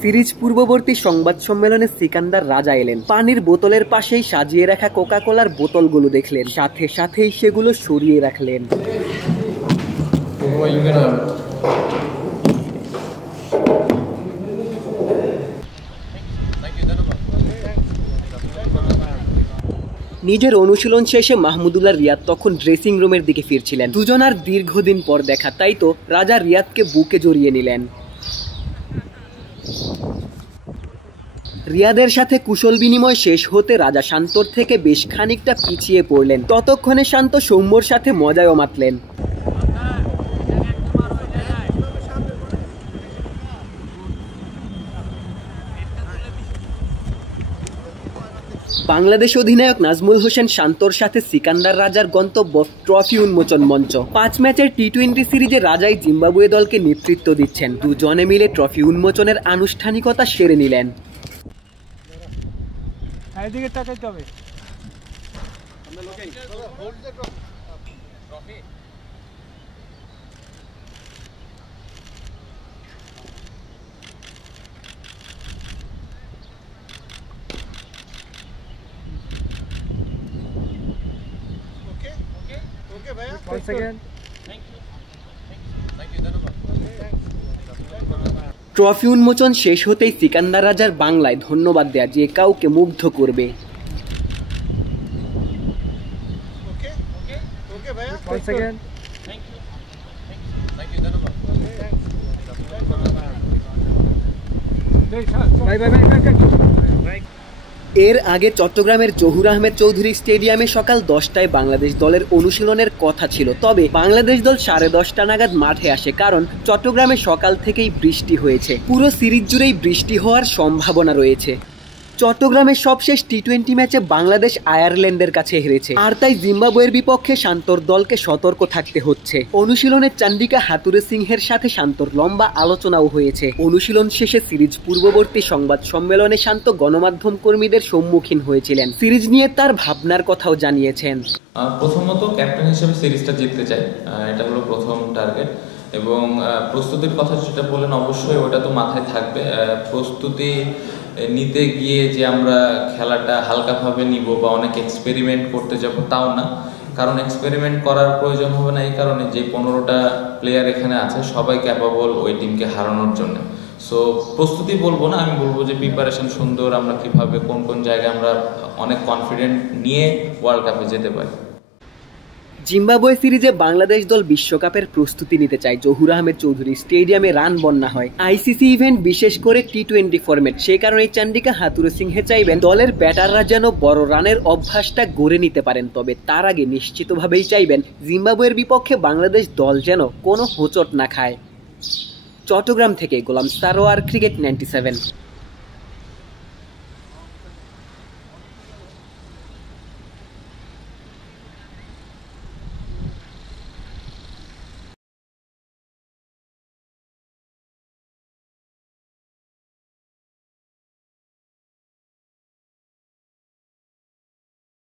Series পূর্ববর্তী সংবাদ সম্মেলনে সিকান্দার রাজা এলেন। পানির বোতলের পাশেই সাজিয়ে রাখা কোকা কোলার বোতলগুলো দেখলেন, সাথে সাথেই সেগুলো সরিয়ে রাখলেন। নিজের অনুশীলন শেষে মাহমুদুল্লাহ রিয়াদ তখন ড্রেসিং রুমের দিকে ফিরছিলেন। দুজনার দীর্ঘদিন পর দেখা, তাই তো রাজা রিয়াদকে বুকে জড়িয়ে নিলেন। রিয়াদের সাথে কুশল বিনিময় শেষ হতে রাজা শান্তর থেকে বেশ খানিকটা পিছিয়ে পড়লেন। ততক্ষণে শান্ত সৌম্যর সাথে মজায়ও মাতলেন। বাংলাদেশ অধিনায়ক নাজমুল হোসেন শান্তর সাথে সিকান্দার রাজার গন্তব্য ট্রফি উন্মোচন মঞ্চ। 5 ম্যাচের টি-20 সিরিজে রাজাই জিম্বাবুয়ে দলকে নেতৃত্ব দিচ্ছেন। দুজনে মিলে ট্রফি উন্মোচনের আনুষ্ঠানিকতা সেরে নিলেন। ট্রফি উন্মোচন শেষ হতেই সিকান্দার রাজার বাংলায় ধন্যবাদ দেয়া যে কাউকে মুগ্ধ করবে। এর আগে চট্টগ্রামের জহুর আহমেদ চৌধুরী স্টেডিয়ামে সকাল 10টায় বাংলাদেশ দলের অনুশীলনের কথা ছিল। তবে বাংলাদেশ দল 10:30 নাগাদ মাঠে আসে, কারণ চট্টগ্রামে সকাল থেকেই বৃষ্টি হয়েছে। পুরো সিরিজ জুড়েই বৃষ্টি হওয়ার সম্ভাবনা রয়েছে। চট্টগ্রামের সবশেষ টি-20 ম্যাচে বাংলাদেশ আয়ারল্যান্ডের কাছে হেরেছে, আর তাই জিম্বাবুয়ের বিপক্ষে শান্তর দলকে সতর্ক থাকতে হচ্ছে। অনুশীলনে চান্ডিকা হাতুরে সিংহের সাথে শান্তর লম্বা আলোচনাও হয়েছে। অনুশীলন শেষে সিরিজ পূর্ববর্তী সংবাদ সম্মেলনে শান্ত গণমাধ্যম কর্মীদের সম্মুখীন হয়েছিলেন। সিরিজ নিয়ে তার ভাবনার কথাও জানিয়েছেন। প্রথমত ক্যাপ্টেন হিসেবে সিরিজটা জিততে চাই, এটা হলো প্রথম টার্গেট। এবং প্রস্তুতির কথা যেটা বললেন, অবশ্যই ওটা তো মাথায় থাকবে। প্রস্তুতি নিতে গিয়ে যে আমরা খেলাটা হালকাভাবে নিব বা অনেক এক্সপেরিমেন্ট করতে যাব, তাও না। কারণ এক্সপেরিমেন্ট করার প্রয়োজন হবে না এই কারণে যে 15টা প্লেয়ার এখানে আছে সবাই ক্যাপাবল ওই টিমকে হারানোর জন্য। সো প্রস্তুতি বলবো না, আমি বলবো যে প্রিপারেশন সুন্দর, আমরা কিভাবে কোন কোন জায়গায় আমরা অনেক কনফিডেন্ট নিয়ে ওয়ার্ল্ড কাপে যেতে পারি। জিম্বাবুয়ে সিরিজে বাংলাদেশ দল বিশ্বকাপের প্রস্তুতি নিতে চায়। জহুর আহমেদ চৌধুরী স্টেডিয়ামে রান বন্যা হয়। আইসিসি ইভেন্ট, বিশেষ করে টি-20 ফরম্যাট, সে কারণে চান্ডিকা হাতুরে সিংহে চাইবেন দলের ব্যাটাররা যেন বড় রানের অভ্যাসটা গড়ে নিতে পারেন। তবে তার আগে নিশ্চিতভাবেই চাইবেন জিম্বাবুয়ের বিপক্ষে বাংলাদেশ দল যেন কোনো হোঁচট না খায়। চট্টগ্রাম থেকে গোলাম সারোয়ার, ক্রিকেট 97।